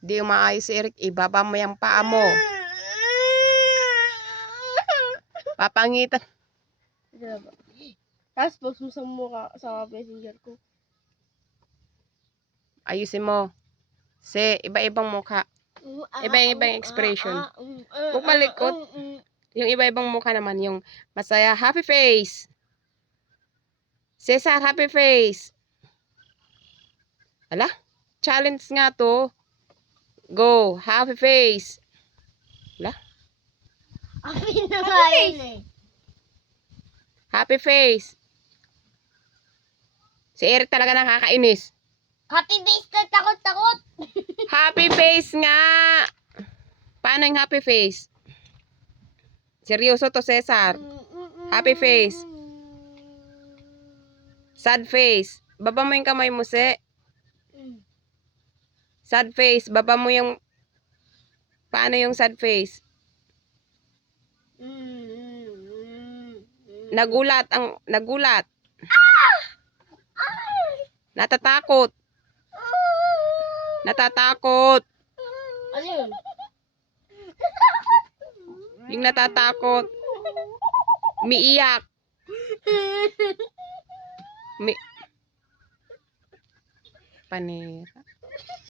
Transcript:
Di umaayos si Eric. Ibaba mo yung paa mo. Papangitan. Tapos post mo sa mukha sa messenger ko. Ayusin mo. Iba-ibang mukha. Iba-ibang expression. Huwag malikot. Yung iba-ibang mukha naman. Yung masaya. Happy face. Cesar, happy face. Ala? Challenge nga to. Go. Happy face. Ala? Happy na nga yun eh. Happy face. Si Eric talaga nakakainis. Happy face na takot-takot. Happy face nga. Paano yung happy face? Seryoso to, Cesar. Happy face. Sad face. Baba mo yung kamay mo, Se. Sad face. Baba mo yung... Paano yung sad face? Nagulat. Nagulat. Natatakot. Natatakot. Ano yun? Yung natatakot. Umiiyak. Panira.